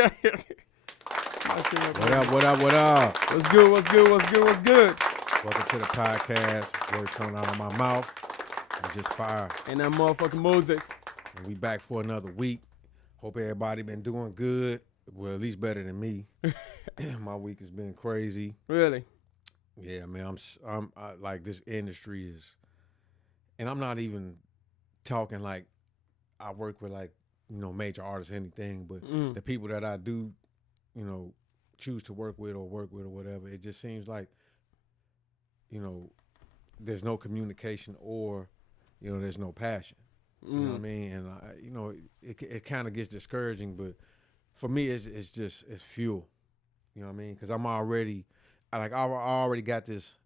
What up, what up, what up? What's good? What's good? What's good? What's good? Welcome to the podcast. Words coming out of my mouth. I'm just fire. And that motherfucking Moses. And we back for another week. Hope everybody been doing good. Well, at least better than me. My week has been crazy. Really? Yeah, man. I like this industry is, and I'm not even talking like I work with like major artists, anything, but the people that I do, choose to work with or whatever, it just seems like, there's no communication or, there's no passion. You know what I mean? And it kind of gets discouraging, but for me, it's fuel. You know what I mean? Because I already got this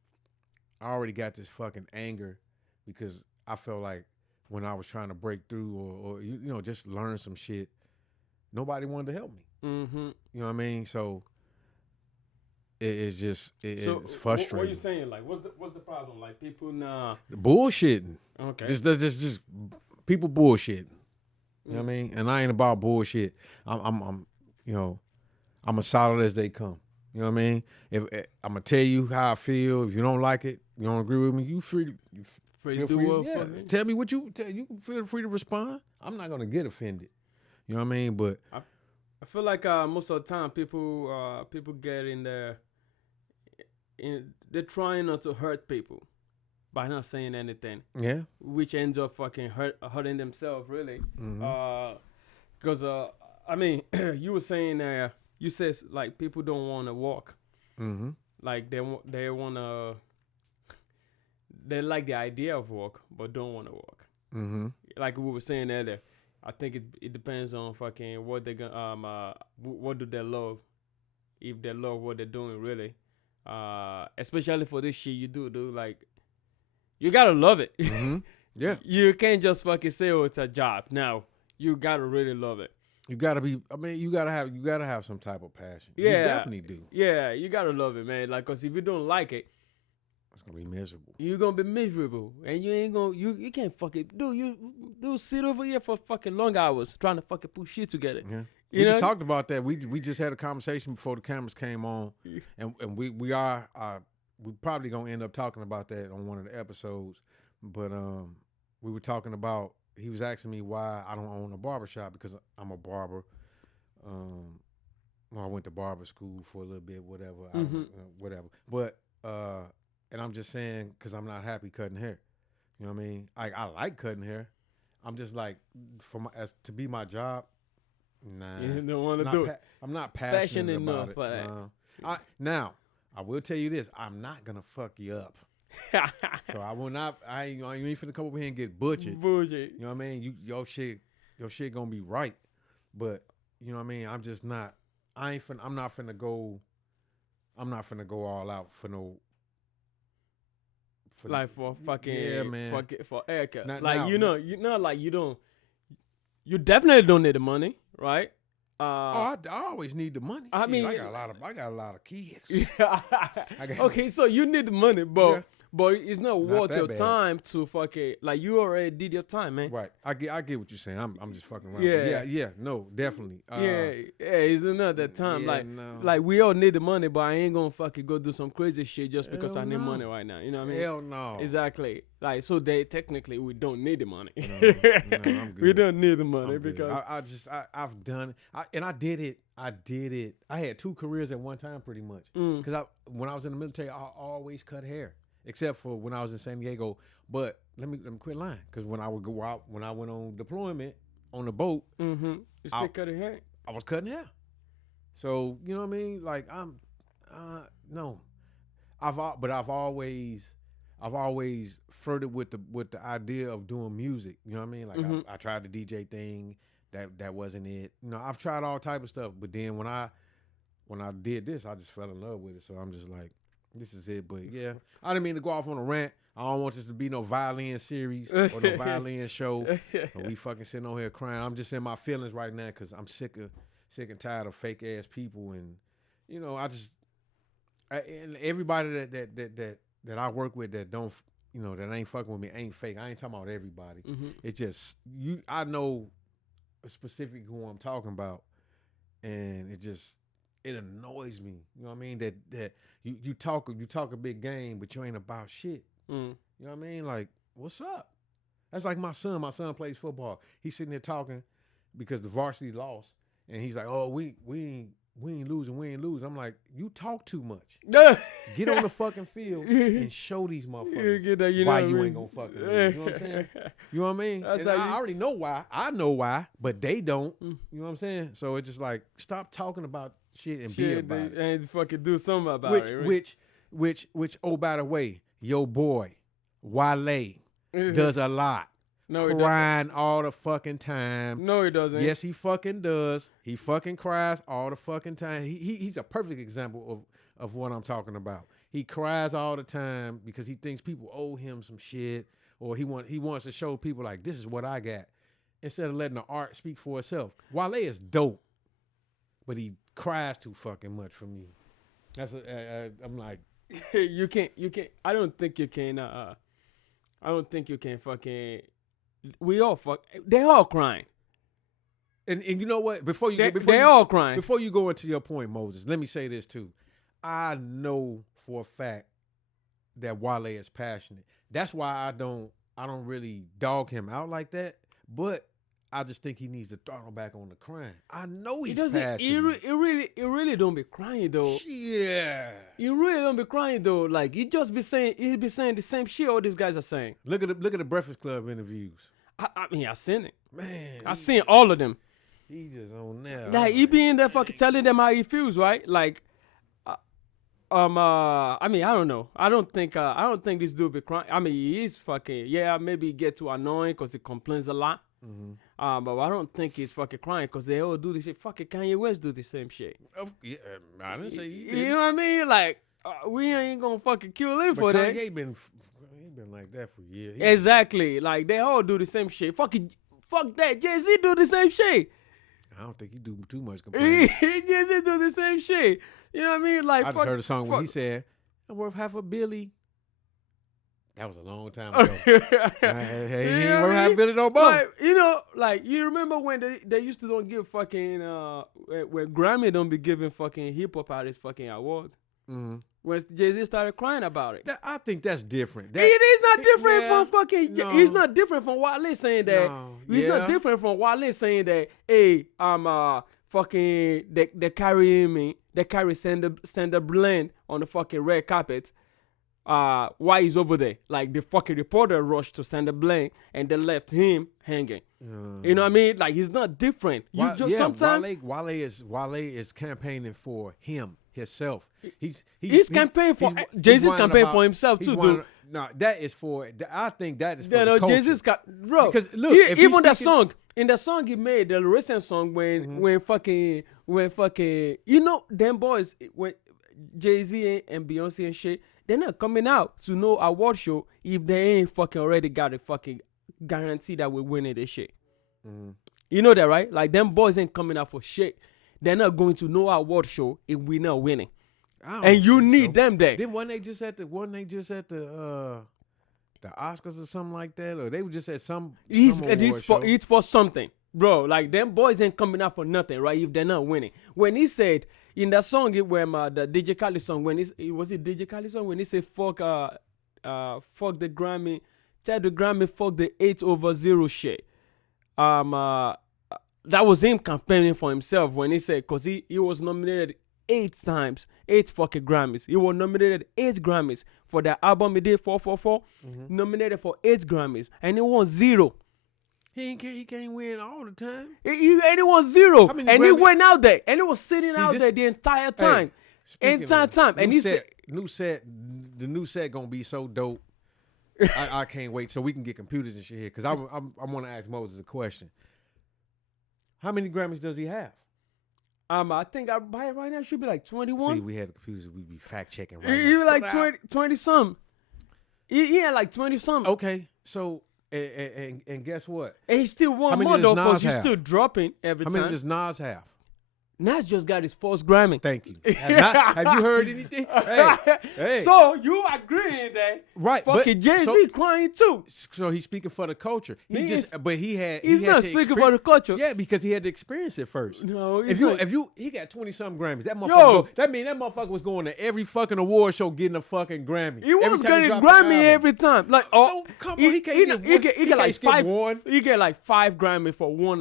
fucking anger because I felt like when I was trying to break through or just learn some shit, nobody wanted to help me. Mm-hmm. You know what I mean? So it's frustrating. What are you saying? Like, what's the problem? Like, people bullshitting. Okay. Just people bullshitting. You know what I mean? And I ain't about bullshit. I'm as solid as they come. You know what I mean? If I'm gonna tell you how I feel, if you don't like it, you don't agree with me, you free to tell me what you tell. You can feel free to respond. I'm not gonna get offended. You know what I mean? But I feel like most of the time people get in there, they're trying not to hurt people by not saying anything. Yeah. Which ends up fucking hurting themselves, really. Mm-hmm. Because I mean, you were saying you said like people don't want to walk. Mm-hmm. Like they want to. They like the idea of walk, but don't want to walk. Mm-hmm. Like we were saying earlier, I think it depends on fucking what they gonna what do they love, if they love what they're doing really, especially for this shit you do, dude. Like, you gotta love it. Mm-hmm. Yeah. You can't just fucking say, oh, it's a job. Now you gotta really love it. You gotta be. I mean, you gotta have some type of passion. Yeah, you definitely do. Yeah, you gotta love it, man. Like, cause if you don't like it, it's gonna be miserable. You're gonna be miserable, and you ain't gonna you can't fucking do sit over here for fucking long hours trying to fucking put shit together. Yeah. We just talked about that. We just had a conversation before the cameras came on, and we probably gonna end up talking about that on one of the episodes. But we were talking about. He was asking me why I don't own a barbershop because I'm a barber. I went to barber school for a little bit, whatever, whatever. But and I'm just saying because I'm not happy cutting hair. You know what I mean? I like cutting hair. I'm just like to be my job. Nah, you don't want to do it. I'm not passionate about it. For that. Now I will tell you this: I'm not gonna fuck you up. So I will not. You ain't finna come over here and get butchered. Bullshit. You know what I mean? Your shit gonna be right. But you know what I mean? I'm just not. I'm not finna go all out for no. For fucking man. For haircut. You definitely don't need the money, right? I always need the money. I mean, I got a lot of kids. Okay, so you need the money, but it's not worth your time to fucking, like, you already did your time, man. Right. I get what you're saying. I'm just fucking around. Yeah. No, definitely. It's not that time. Like we all need the money, but I ain't gonna fucking go do some crazy shit just because I need money right now. You know what I mean? Hell no. Exactly. Like, so technically we don't need the money. No, I'm good. We don't need the money because I've done it. And I did it. I had two careers at one time pretty much. Because when I was in the military, I always cut hair. Except for when I was in San Diego. But let me quit lying. Because when I would go out, when I went on deployment on the boat, you still cutting hair? I was cutting hair. So, you know what I mean? Like, no. I've always flirted with the idea of doing music. You know what I mean? Like I tried the DJ thing. That wasn't it. I've tried all type of stuff. But then when I did this, I just fell in love with it. So I'm just like, this is it. But yeah, I didn't mean to go off on a rant. I don't want this to be no violin series or no violin show. Or we fucking sitting on here crying. I'm just in my feelings right now because I'm sick and tired of fake ass people. And and everybody that I work with that don't that ain't fucking with me ain't fake. I ain't talking about everybody. It's just I know specifically who I'm talking about. and it annoys me. You know what I mean? That you talk a big game, but you ain't about shit. Mm. You know what I mean? Like, what's up? That's like my son. My son plays football. He's sitting there talking because the varsity lost, and he's like, "Oh, we ain't losing. I'm like, you talk too much. Get on the fucking field and show these motherfuckers why you ain't gonna fucking lose. You know what I'm saying? You know what I mean? And I already know why. I know why, but they don't. You know what I'm saying? So it's just like, stop talking about shit and be about it. And fucking do something about it. Which, oh, by the way, your boy, Wale, does a lot. No, crying all the fucking time. No, he doesn't. Yes, he fucking does. He fucking cries all the fucking time. He's a perfect example of what I'm talking about. He cries all the time because he thinks people owe him some shit, or he wants to show people like, this is what I got, instead of letting the art speak for itself. Wale is dope, but he cries too fucking much for me. I'm like, you can't. I don't think you can fucking. We all they all crying. And you know what? They all crying. Before you go into your point, Moses, let me say this too. I know for a fact that Wale is passionate. That's why I don't really dog him out like that. But I just think he needs to throttle back on the crying. I know he's passionate. It really don't be crying though. Yeah. You really don't be crying though. Like he be saying the same shit all these guys are saying. Look at the Breakfast Club interviews. I mean, I seen it. Man, I seen all of them. He just on there. Like he be in there fucking telling them how he feels, right? Like, I mean, I don't know. I don't think this dude be crying. I mean, he is fucking, maybe he get too annoying because he complains a lot. Mm-hmm. But I don't think he's fucking crying because they all do this shit. Fucking Kanye West do the same shit. Yeah, I didn't say he did. You know what I mean? Like, we ain't gonna fucking kill him for that. Kanye been like that for years. Exactly. Like, they all do the same shit. Fuck that. Jay-Z do the same shit. I don't think he do too much complaining. Jay-Z do the same shit. You know what I mean? Like, I just heard a song when he said, I'm worth half a billy. That was a long time ago. He ain't worth half a billy no more. Like, you know, like, you remember when they used to don't give fucking, when Grammy don't be giving fucking hip-hop artists fucking awards? Mm-hmm. When Jay-Z started crying about it. I think that's different. It is not different from fucking. No. It's not different from Wale saying that. No. It's not different from Wale saying that. Hey, I'm fucking. They carry me. They carry Sandra Bland on the fucking red carpet. Why he's over there? Like the fucking reporter rushed to Sandra Bland and they left him hanging. You know what I mean? Like he's not different. Sometimes Wale is campaigning for himself. He's campaigning for Jay-Z's campaign for himself too, dude. No, that is for. I think that is for the culture. Jay-Z's bro. Because look, even that song in the song he made, the recent song when fucking you know them boys when Jay-Z and Beyonce and shit, they're not coming out to no award show if they ain't fucking already got a fucking guarantee that we're winning this shit. You know that, right? Like them boys ain't coming out for shit. They're not going to no award show if we're not winning. And you need them there. Then weren't they just at the Oscars or something like that? Or they were just at some it's for something. Bro, like them boys ain't coming out for nothing, right? If they're not winning. When he said in that song where the DJ Khaled song, when was it DJ Khaled song when he said fuck the Grammy, tell the Grammy fuck the 8/0 shit. That was him campaigning for himself when he said, because he was nominated 8 times, 8 fucking Grammys. He was nominated 8 Grammys for the album he did 444. Nominated for 8 Grammys, and he won 0. He can't win all the time. He won 0, and he went out there, and he was sitting out there the entire time. And he said, the new set gonna be so dope. I can't wait so we can get computers and shit here because I want to ask Moses a question. How many Grammys does he have? I think right now it should be like 21. See, we had the computers, we'd be fact checking right now. He was like 20 something. He had like 20 something. Okay, so and guess what? And he still won more though because he's still dropping every time. How many does Nas have? Nas just got his first Grammy. Thank you. Have you heard anything? Hey. So you agreeing that Right, fucking Jay-Z crying too? So he's speaking for the culture. He's He's not speaking for the culture. Yeah, because he had to experience it first. No, if he got 20-something Grammys, that motherfucker. That mean that motherfucker was going to every fucking award show getting a fucking Grammy. He was getting a Grammy every time. Like, so come on, he get like five. One. He get like 5 Grammy for one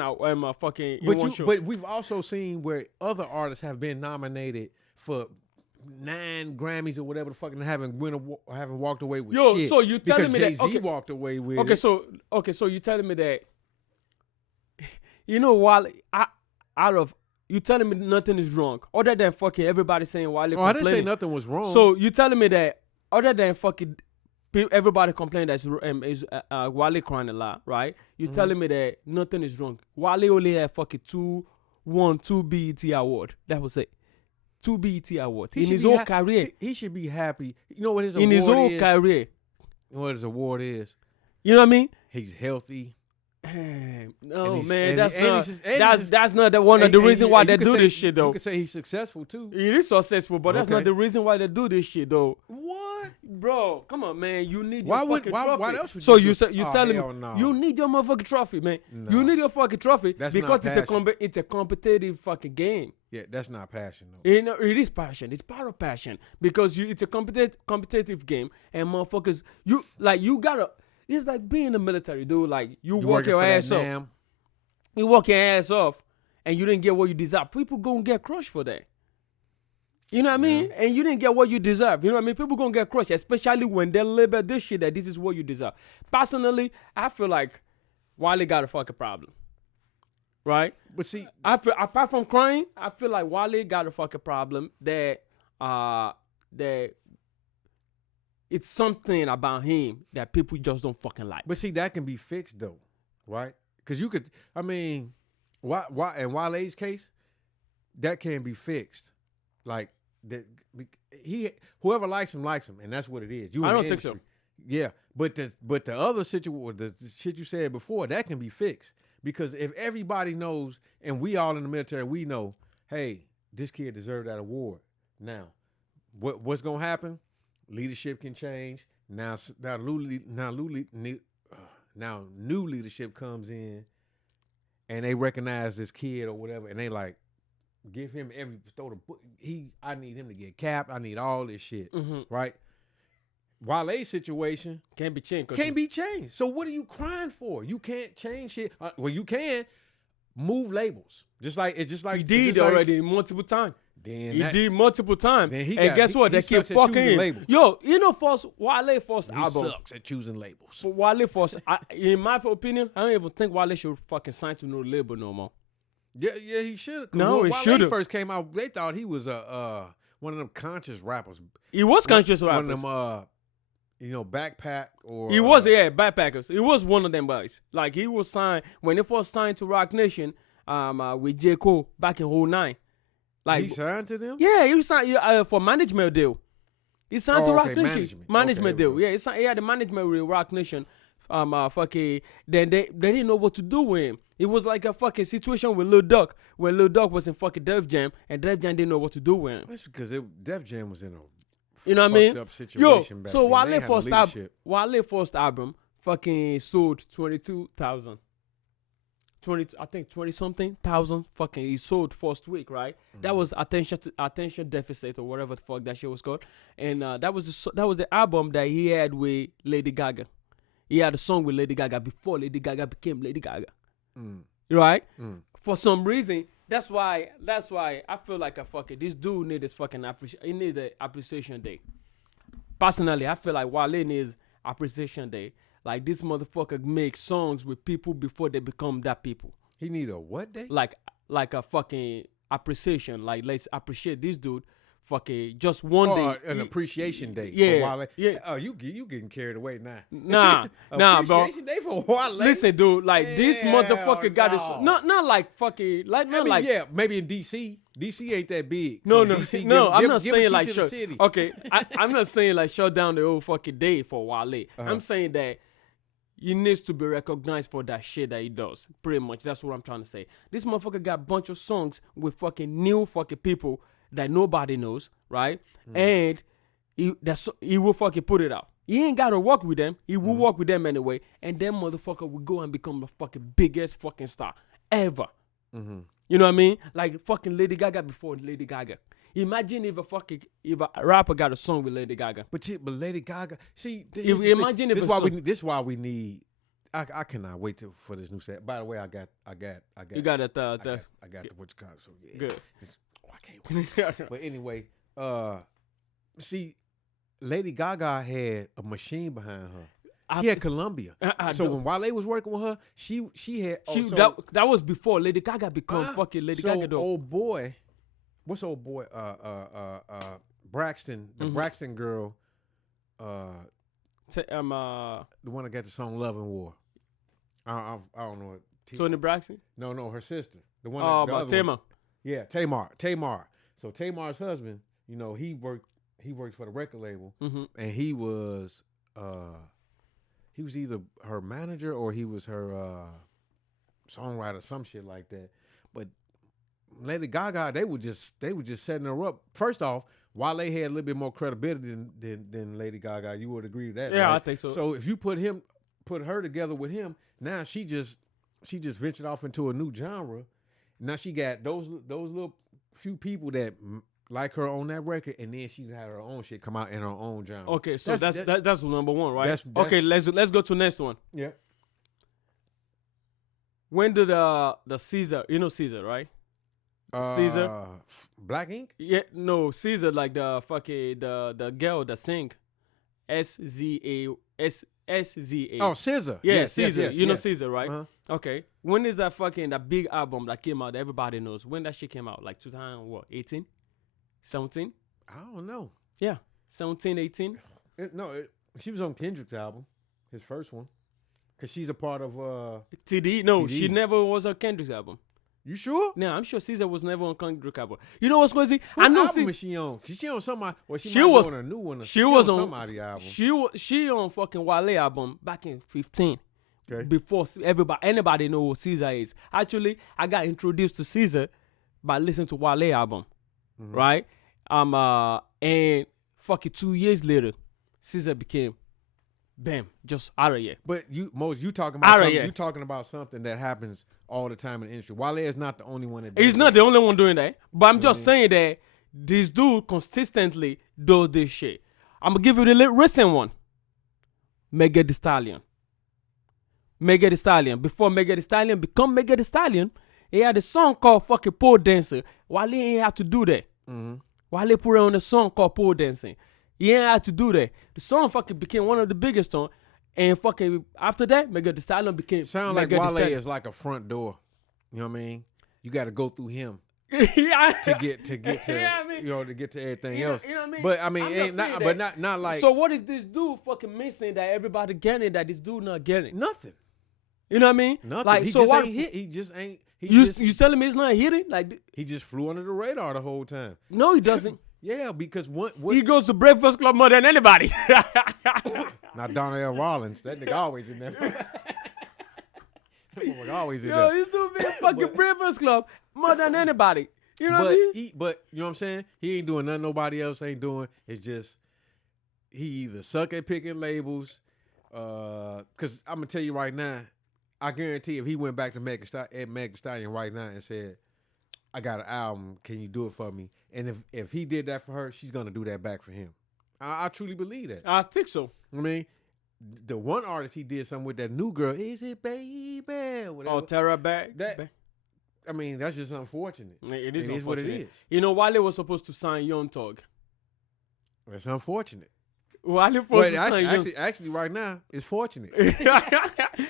fucking in one show. But we've also seen where other artists have been nominated for 9 Grammys or whatever the fuck, and haven't walked away with shit. So you telling me that Jay-Z walked away with so you telling me that while you telling me nothing is wrong other than fucking everybody saying Wale. I didn't say nothing was wrong. So you telling me that other than fucking everybody complaining that is Wale crying a lot, right? You telling me that nothing is wrong. Wale only had fucking 2 BET award. That was it. 2 BET award in his whole career. He should be happy. You know what his award is? In his whole career. You know what his award is? You know what I mean? He's healthy. No, man, that's not one of the reasons why they do this shit, though. You can say he's successful, too. He is successful, but that's not the reason why they do this shit, though. What? Bro, come on, man. You need your fucking trophy. Why else would so you telling me you need your motherfucking trophy, man. No. You need your fucking trophy that's because it's a competitive fucking game. Yeah, that's not passion, though. It is passion. It's part of passion because it's a competitive game, and motherfuckers, you gotta. It's like being in the military, dude. Like you work your ass off. You work your ass off, and you didn't get what you deserve. People gonna get crushed for that. You know what I mean? And you didn't get what you deserve. You know what I mean? People gonna get crushed, especially when they label this shit that this is what you deserve. Personally, I feel like Wale got a fucking problem. Right? But see, I feel apart from crying, I feel like Wale got a fucking problem that it's something about him that people just don't fucking like. But see, that can be fixed though, right? Because you could, I mean, why in Wale's case, that can be fixed. Like that, whoever likes him, and that's what it is. I don't think so. Yeah, but the other situation, the shit you said before, that can be fixed because if everybody knows, and we all in the military, we know, hey, this kid deserved that award. Now, what's gonna happen? Leadership can change. Now new leadership comes in, and they recognize this kid or whatever, and they like give him I need him to get capped. I need all this shit, right? Wale's situation can't be changed. Can't be changed. So what are you crying for? You can't change shit. Well, you can move labels, just like he did already multiple times. Then he did multiple times. And guess what? They keep fucking in. Yo, Wale first album. He sucks at choosing labels. For Wale first, in my opinion, I don't even think Wale should fucking sign to no label no more. Yeah, he should. No, he should. When Wale first came out, they thought he was one of them conscious rappers. He was conscious rappers. One of them, Backpack or. He was, Backpackers. He was one of them boys. Like he was signed when they first signed to Rock Nation, with J. Cole back in 2009. Like he signed to them? Yeah, he signed for management deal. He signed to Rock Nation. Management deal. Okay. Yeah, he had the management with Rock Nation. Then they didn't know what to do with him. It was like a fucking situation with Lil Duck, where Lil Duck was in fucking Def Jam, and Def Jam didn't know what to do with him. That's because Def Jam was in a fucked up situation back so then. Wale first album fucking sold 22,000. 20-something thousand fucking he sold first week, right? That was attention deficit or whatever the fuck that shit was called, and that was the album that he had with Lady Gaga. He had a song with Lady Gaga before Lady Gaga became Lady Gaga, right? For some reason, that's why I feel like this dude need his fucking he need an appreciation day. Personally, I feel like Wale needs appreciation day. Like this motherfucker makes songs with people before they become that people. He need a what day? Like a fucking appreciation. Like let's appreciate this dude. Fucking just one day. An appreciation day. Yeah. For Wale. Yeah. Oh, you getting carried away now. Nah, bro. Appreciation day for Wale. Listen, dude. Like this motherfucker got his. Not like fucking. Like not like. Yeah, maybe in DC. DC ain't that big. No, so no, DC, no. I'm not saying like shut. Okay, I'm not saying like shut down the whole fucking day for Wale. I'm saying that he needs to be recognized for that shit that he does. Pretty much, that's what I'm trying to say. This motherfucker got a bunch of songs with fucking new fucking people that nobody knows, right? And he will fucking put it out. He ain't gotta work with them. He will work with them anyway, and then motherfucker will go and become the fucking biggest fucking star ever. You know what I mean? Like fucking Lady Gaga before Lady Gaga. Imagine if a rapper got a song with Lady Gaga. But Lady Gaga, see, Imagine if this a why song- this why we need. I cannot wait for this new set. By the way, I got. You got it. I got the what you call it. So yeah, Good. I can't wait. But anyway, see, Lady Gaga had a machine behind her. She had Columbia. So when Wale was working with her, she had. That was before Lady Gaga become fucking Lady Gaga though. Old boy, what's old boy? Braxton, the Braxton girl. The one that got the song "Love and War." I don't know. Tony Braxton? No, her sister. The one. Oh, about Tamar. Yeah, Tamar. So Tamar's husband, you know, he worked for the record label, and he was either her manager or he was her songwriter, some shit like that. But Lady Gaga, they were just setting her up. First off, Wale had a little bit more credibility than Lady Gaga. You would agree with that? Yeah, right? I think so. So if you put her together with him, now she just ventured off into a new genre. Now she got those little few people that like her on that record, and then she had her own shit come out in her own genre. Okay, so that's number one, right? That's, okay, let's go to next one. Yeah. When did the Caesar? You know Caesar, right? Caesar. Black Ink? Yeah, no, Caesar, like the fucking the girl that sing SZA. Oh, Caesar. Yeah, yes, Caesar. Yes, you know yes. Caesar, right? Uh-huh. Okay. When is that big album that came out that everybody knows? When that shit came out? Like 2018? 17? I don't know. Yeah. 17, 18? She was on Kendrick's album, his first one, because she's a part of. TD? No, TD. she never was on Kendrick's album. You sure? No, I'm sure Caesar was never on Kendrick's album. You know what's crazy? What I know album is she on? She on somebody. Well, she She might was be on a new one. she was on somebody's album. She on fucking Wale album back in 15. Okay. Before anybody know who Caesar is. Actually, I got introduced to Caesar by listening to Wale album, right? And fucking 2 years later, Caesar became, bam, just out of here. But you talking about something, yeah. you talking about something that happens all the time in the industry. Wale is not the only one that. He's not the only one doing that, but I'm just saying that this dude consistently does this shit. I'm gonna give you the recent one. Megan Thee Stallion. Megan Thee Stallion. Before Megan Thee Stallion become Megan Thee Stallion, he had a song called fucking Pole Dancer. Wale ain't have to do that. Wale put on a song called Pole Dancing. He ain't had to do that. The song fucking became one of the biggest songs. And fucking after that, Megan Thee Stallion became. Sound like Wale is like a front door. You know what I mean? You got to go through him Yeah. to get to Yeah, I mean, to get to everything you know- else. you know what I mean? But I mean, I'm ain't just not, saying but that. not like So what is this dude fucking missing that everybody getting that this dude not getting? nothing. You know what I mean? Nothing. Like he so just what? ain't hit. He just ain't. You telling me it's not hitting? Like He just flew under the radar the whole time. no, he doesn't. Yeah, because what He goes to Breakfast Club more than anybody. not Donnell Rollins. That nigga always in there. That motherfucker always in Yo, there. he's doing fucking Breakfast Club more than anybody. You know what I mean? But you know what I'm saying? He ain't doing nothing nobody else ain't doing. It's just he either suck at picking labels, cause I'm gonna tell you right now, I guarantee if he went back to Megan Thee Stallion right now and said, I got an album, can you do it for me? And if he did that for her, she's gonna do that back for him. I truly believe that. I think so. I mean, the one artist he did something with, that new girl, is it baby? Whatever. Oh, Tara back. I mean, that's just unfortunate. It is what it unfortunate. is. You know, Wale was supposed to sign Young Thug. That's unfortunate. Wale was But supposed to sign Young actually, right now, it's fortunate. Because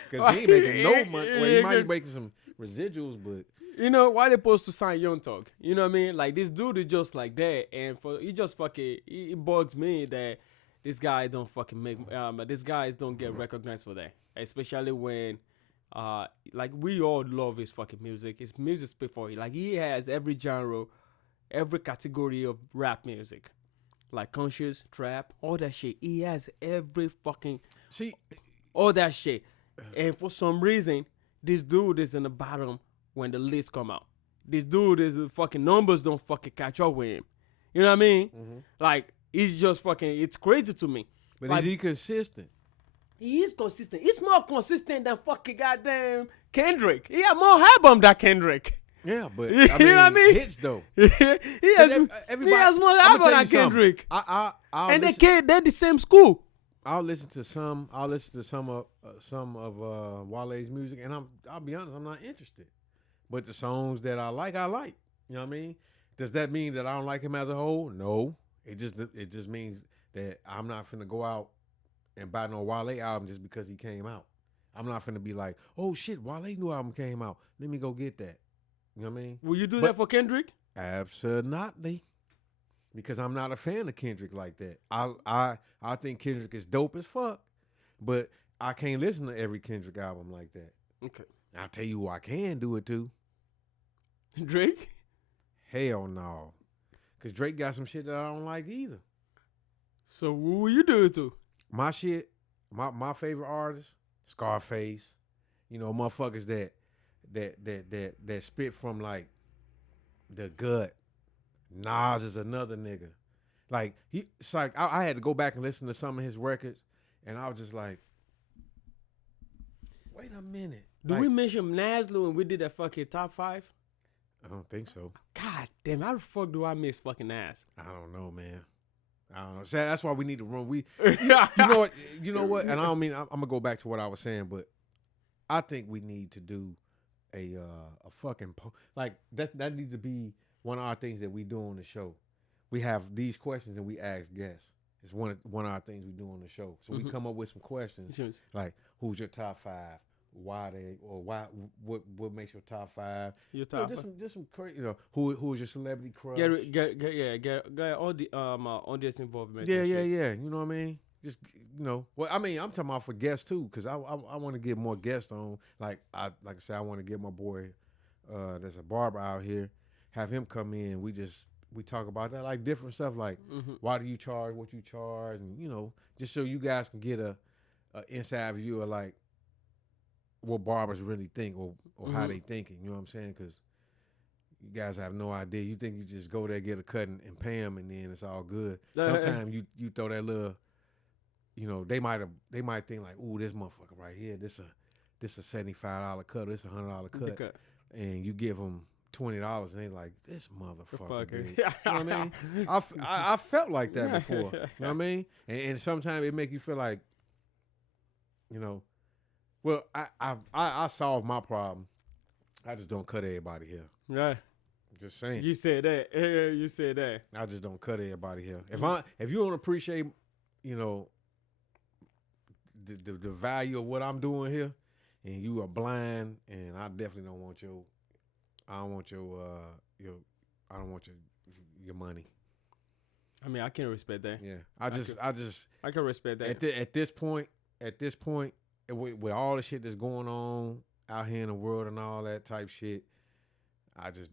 Because he ain't making no money. Well, he might be making some residuals, but You know, why they supposed to sign Young Thug? You know what I mean? Like, this dude is just like that. And he just fucking, it bugs me that this guy don't fucking make, these guys don't get recognized for that. Especially when, like, we all love his fucking music. His music speak for you. Like, he has every genre, every category of rap music. Like, conscious, trap, all that shit. He has every fucking, see, all that shit. And for some reason, this dude is in the bottom when the list come out. This dude is fucking numbers don't fucking catch up with him. You know what I mean? Mm-hmm. Like, it's just fucking, it's crazy to me. But like, is he consistent? He is consistent. He's more consistent than fucking goddamn Kendrick. He had more album than Kendrick. Yeah, but You know what I mean? hits though. he has more album than Kendrick. I'll And listen, they're the same school. I'll listen to some of Wale's music, and I'll be honest, I'm not interested. But the songs that I like. You know what I mean? Does that mean that I don't like him as a whole? No. It just means that I'm not finna go out and buy no Wale album just because he came out. I'm not finna be like, oh shit, Wale new album came out. Let me go get that. You know what I mean? Will you do that for Kendrick? Absolutely. Because I'm not a fan of Kendrick like that. I think Kendrick is dope as fuck, but I can't listen to every Kendrick album like that. Okay. I'll tell you who I can do it to. Drake? Hell no. Because Drake got some shit that I don't like either. So who will you do it to? My shit, my favorite artist, Scarface. You know, motherfuckers that spit from like the gut. Nas is another nigga. Like it's like I had to go back and listen to some of his records, and I was just like, wait a minute. Do we mention Nas when we did that fucking top 5? I don't think so. God damn, how the fuck do I miss fucking Nas? I don't know, man. I don't know. So that's why we need to run. You know what? And I don't mean I'm gonna go back to what I was saying, but I think we need to do a fucking like that needs to be one of our things that we do on the show. We have these questions and we ask guests. It's one of our things we do on the show. So we come up with some questions like, who's your top 5? Why what makes your top 5? Your top just some crazy, who is your celebrity crush? Get all the audience involvement. Yeah. You know what I mean? Just well, I mean, I'm talking about for guests too, because I want to get more guests on. Like I said, I want to get my boy, there's a barber out here, have him come in. We talk about that, like different stuff, like why do you charge what you charge, and just so you guys can get a inside view of like what barbers really think or how they thinking. You know what I'm saying? Because you guys have no idea. You think you just go there, get a cut, and pay them, and then it's all good. Sometimes you throw that little, they might think like, ooh, this motherfucker right here, this a $75 cut, this a $100 cut, and you give them $20, and they like, this motherfucker. Dude. You know what I mean? I felt like that before. You know what I mean? And sometimes it make you feel like, well, I solved my problem. I just don't cut everybody here. Right. Just saying. You said that. You said that. I just don't cut everybody here. If you don't appreciate, the value of what I'm doing here, and you are blind, and I definitely don't want your money. I mean, I can respect that. Yeah, I can respect that. At this point, with all the shit that's going on out here in the world and all that type shit, I just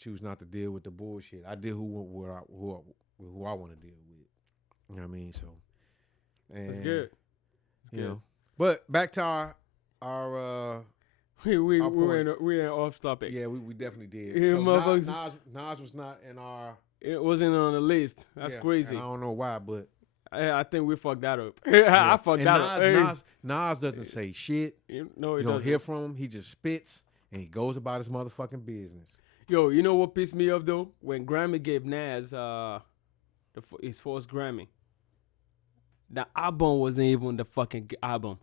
choose not to deal with the bullshit. I deal who I want to deal with. You know what I mean? So, that's good. But back to our we went off topic. Yeah, we definitely did. Yeah, so Nas was not in our. It wasn't on the list. That's crazy. I don't know why, but I think we fucked that up. I fucked that up. Nas doesn't say shit. No, you don't hear from him. He just spits and he goes about his motherfucking business. Yo, you know what pissed me off though? When Grammy gave Nas his first Grammy, the album wasn't even the fucking album.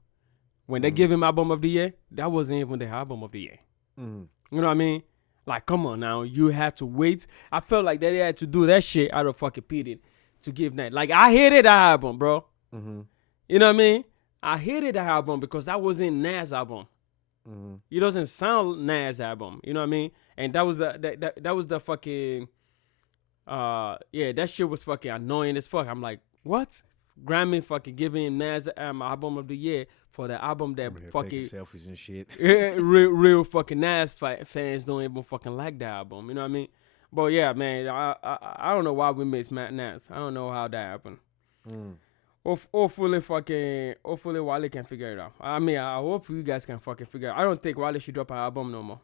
When they give him album of the year, that wasn't even the album of the year. You know what I mean? Like, come on now, you had to wait. I felt like they had to do that shit out of fucking pity to give Nas. Like, I hated that album, bro. You know what I mean? I hated that album because that wasn't Nas' album. It doesn't sound Nas' album. You know what I mean? And that was the fucking that shit was fucking annoying as fuck. I'm like, what? Grammy fucking giving Nas album of the year for the album that fucking selfies and shit. real fucking Nas fans don't even fucking like the album. You know what I mean? But yeah, man, I don't know why we missed Matt Nas. I don't know how that happened. Hopefully Wale can figure it out. I mean, I hope you guys can fucking figure it out. I don't think Wale should drop an album no more.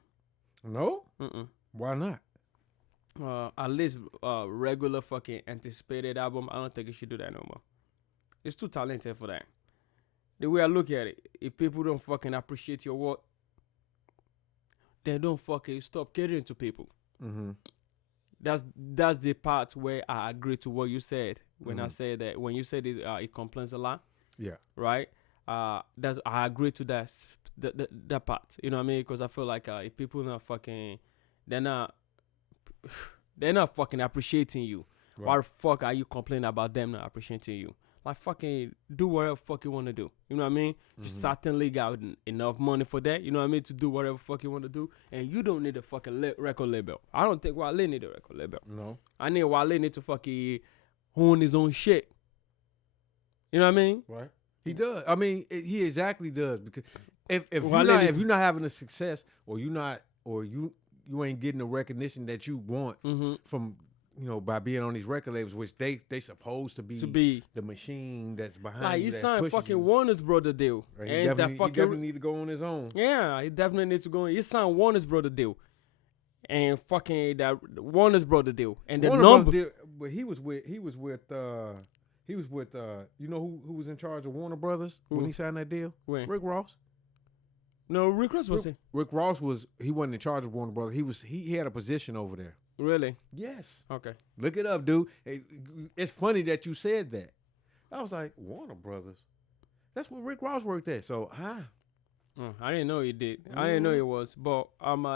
No? Mm-mm. Why not? At least regular fucking anticipated album. I don't think he should do that no more. He's too talented for that. The way I look at it, if people don't fucking appreciate your work, then don't fucking stop catering to people. Mm-hmm. That's the part where I agree to what you said when I Mhm. said that when you said it complains a lot, Yeah. right? That's I agree to that part. You know what I mean? Because I feel like if people not fucking, they're not fucking appreciating you. Right. Why the fuck are you complaining about them not appreciating you? Like fucking do whatever fuck you want to do. You know what I mean? You Mhm. certainly got enough money for that. You know what I mean? To do whatever fuck you want to do, and you don't need a fucking record label. I don't think Wale need a record label. No. I need Wale need to fucking own his own shit. You know what I mean? Right. He does. I mean, he exactly does because if Wale you're not needs if to- you're not having a success or you ain't getting the recognition that you want Mm-hmm. from by being on these record labels, which they supposed to be, To be the machine that's behind like you he that signed pushes fucking you. Warner's brother deal, Right, and he it's that definitely fucking need to go on his own. yeah, he definitely needs to go. He signed Warner's brother deal, and fucking that Warner's brother deal, and the Warner number. Brothers but he was with you know who was in charge of Warner Brothers when Who? he signed that deal? When? Rick Ross. No, Rick Ross was it Rick Ross he wasn't in charge of Warner Brothers. He had a position over there. really? Yes. Okay. Look it up, dude. It's funny that you said that. I was like, Warner Brothers. That's where Rick Ross worked at. So, I didn't know he did. I didn't know he was, but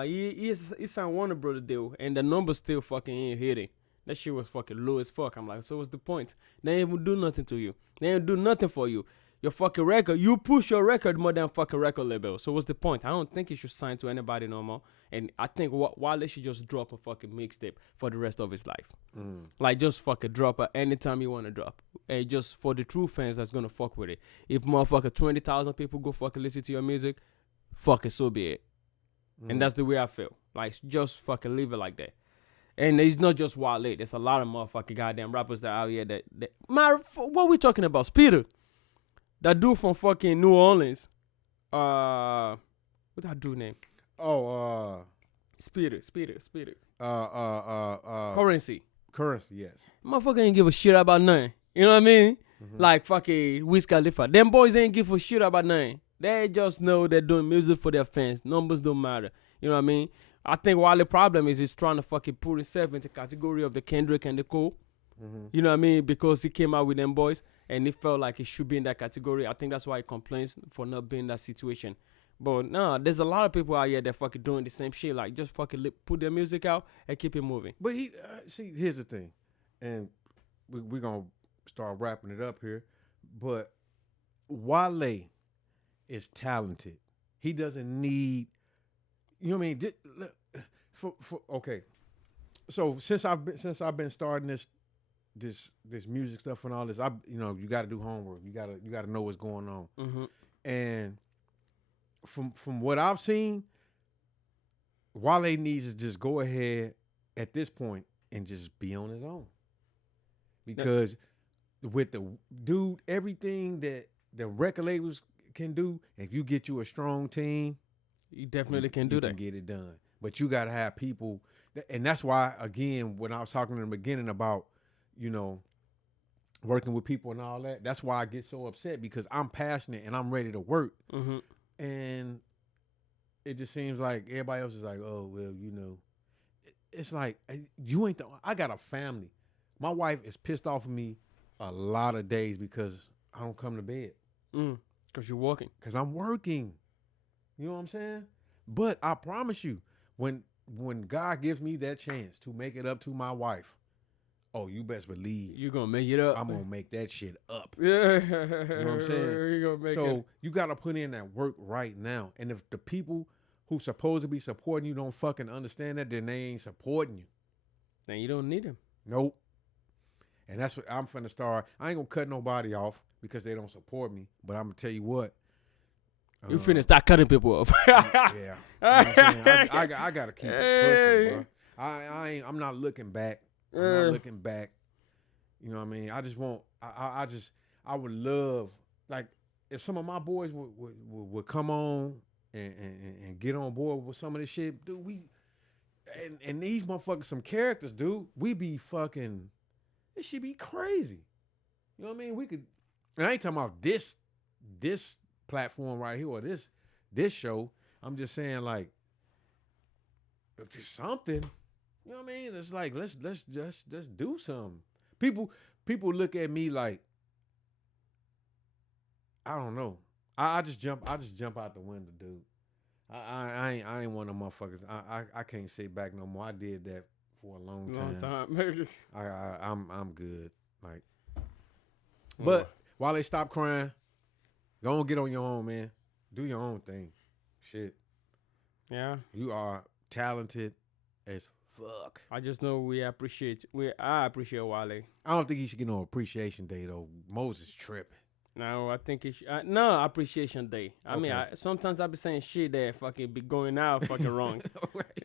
he signed Warner brother deal, and the number still fucking ain't hitting. That shit was fucking low as fuck. I'm like, so what's the point? They ain't even do nothing to you. They ain't do nothing for you. Your fucking record, you push your record more than fucking record label. So what's the point? I don't think he should sign to anybody no more. And I think Wale should just drop a fucking mixtape for the rest of his life. Like just fucking drop it anytime you want to drop. And just for the true fans that's gonna fuck with it. If motherfucker 20,000 people go fucking listen to your music, fuck it, so be it. And that's the way I feel. Like just fucking leave it like that. And it's not just Wale. There's a lot of motherfucking goddamn rappers that out here that what we talking about? Speeder. That dude from fucking New Orleans. What that dude name? Speeder. Currency. Currency, yes. Motherfucker ain't give a shit about nothing. You know what I mean? Mhm. Like fucking Wiz Khalifa. Them boys ain't give a shit about nothing. They just know they're doing music for their fans. Numbers don't matter. You know what I mean? I think Wale's problem is he's trying to fucking put himself into category of the Kendrick and the Cole. You know what I mean? Because he came out with them boys and he felt like he should be in that category. I think that's why he complains for not being in that situation. But no, there's a lot of people out here that fucking doing the same shit. Like just fucking put their music out and keep it moving. But see, here's the thing, and we're gonna start wrapping it up here. But Wale is talented. He doesn't need, you know what I mean? Okay. So since I've been starting this music stuff and all this, you got to do homework. You got to know what's going on. Mm-hmm. And from what I've seen, Wale needs to just go ahead at this point and just be on his own. Because with the dude, everything that the record labels can do, if you get you a strong team, You definitely can do you that. can get it done. But you got to have people, and that's why, again, when I was talking in the beginning about, working with people and all that, that's why I get so upset, because I'm passionate and I'm ready to work. Mm-hmm. And it just seems like everybody else is like, oh, well, it's like, you ain't I got a family. My wife is pissed off of me a lot of days because I don't come to bed. Because you're working. Because I'm working. You know what I'm saying? But I promise you, when God gives me that chance to make it up to my wife, oh, you best believe You're going to make it up. I'm going to make that shit up. Yeah. You know what I'm saying? You're going to make So it. you got to put in that work right now. And if the people who supposed to be supporting you don't fucking understand that, then they ain't supporting you. Then you don't need him. Nope. And that's what I'm finna start. I ain't gonna cut nobody off because they don't support me. But I'm gonna tell you what. You finna start cutting people off. Yeah. You know what I'm saying? I gotta keep it pushing, bro. I'm not looking back. I'm not looking back. You know what I mean? I just want. I would love, like, if some of my boys would come on and get on board with some of this shit, dude. And these motherfuckers some characters, dude. We be fucking. It should be crazy. You know what I mean? We could. And I ain't talking about this platform right here or this show. I'm just saying, like, it's something. You know what I mean? It's like let's just do something. People look at me like, I don't know. I just jump out the window, dude. I ain't one of them motherfuckers. I can't sit back no more. I did that for a long time. I'm good. Like, but while they stop crying, go and get on your own, man. Do your own thing. Shit. Yeah. You are talented as fuck. I just know I appreciate Wale. I don't think he should get no appreciation day though. Moses tripping. No, I think it should. No, appreciation day. I mean, sometimes I be saying shit that fucking be going out fucking wrong.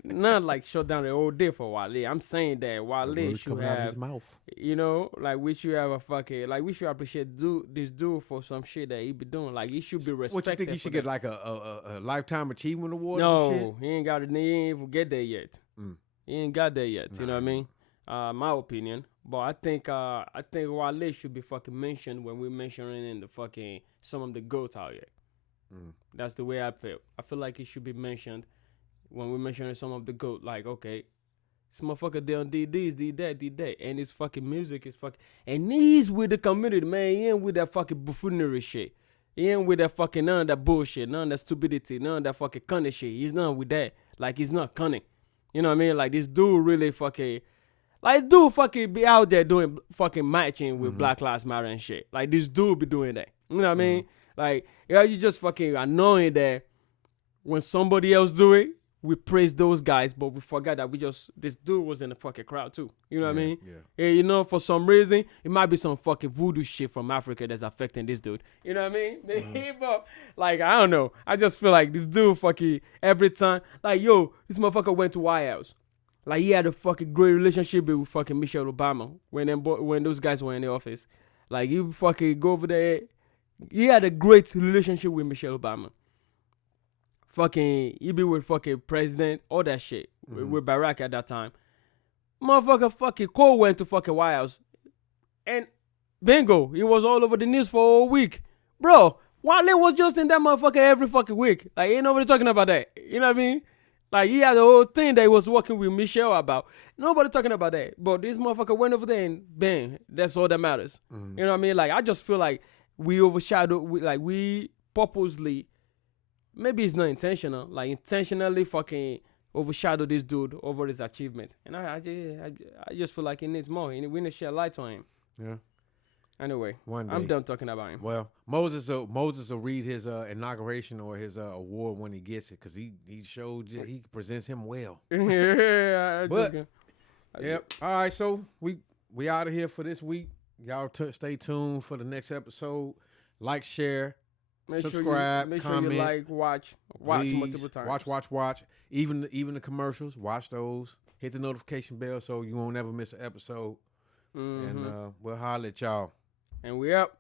Not like shut down the whole day for Wale. I'm saying that Wale should have, out of his mouth. You know, like we should have a fucking, like we should appreciate this dude for some shit that he be doing. Like he should be respected. What you think he should get, like a lifetime achievement award? No, he ain't got it. He ain't even get there yet. He ain't got there yet. Nah, you know what I mean? My opinion. But I think Wale should be fucking mentioned when we're mentioning in the fucking some of the GOATs out here. That's the way I feel. I feel like it should be mentioned when we're mentioning some of the GOAT. Like, okay, this motherfucker done did this, did that, and his fucking music is fucking, and he's with the community, man. He ain't with that fucking buffoonery shit. He ain't with that fucking none of that bullshit, none of that stupidity, none of that fucking cunning shit. He's not with that. Like, he's not cunning. You know what I mean? Like, this dude really fucking. Like, dude fucking be out there doing fucking matching with Black Lives Matter and shit. Like, this dude be doing that. You know what I mean? Like, you just fucking annoying that when somebody else do it, we praise those guys, but we forgot that this dude was in the fucking crowd too. You know what I mean? Yeah, you know, for some reason, it might be some fucking voodoo shit from Africa that's affecting this dude. You know what I mean? But, like, I don't know. I just feel like this dude fucking every time, like, yo, this motherfucker went to White House. Like, he had a fucking great relationship with fucking Michelle Obama when those guys were in the office. Like, he fucking go over there. He had a great relationship with Michelle Obama. Fucking, he be with fucking president, all that shit. With Barack at that time. Motherfucker fucking Cole went to fucking White House. And bingo, he was all over the news for a week. Bro, Wale was just in that motherfucker every fucking week. Like, ain't nobody talking about that. You know what I mean? Like, he had the whole thing that he was working with Michelle about. Nobody talking about that. But this motherfucker went over there and bang, that's all that matters. You know what I mean? Like, I just feel like we we purposely, maybe it's not intentional, like intentionally fucking overshadow this dude over his achievement. And I just feel like he needs more. We need to shed light on him. Yeah. Anyway, one day. I'm done talking about him. Well, Moses will read his inauguration or his award when he gets it, because he showed he presents him well. Yep. All right, so we out of here for this week. Y'all stay tuned for the next episode. Like, share, subscribe, make comment. Sure you like, watch multiple times. Watch. Even the commercials, watch those. Hit the notification bell so you won't ever miss an episode. And we'll holler at y'all. And we up.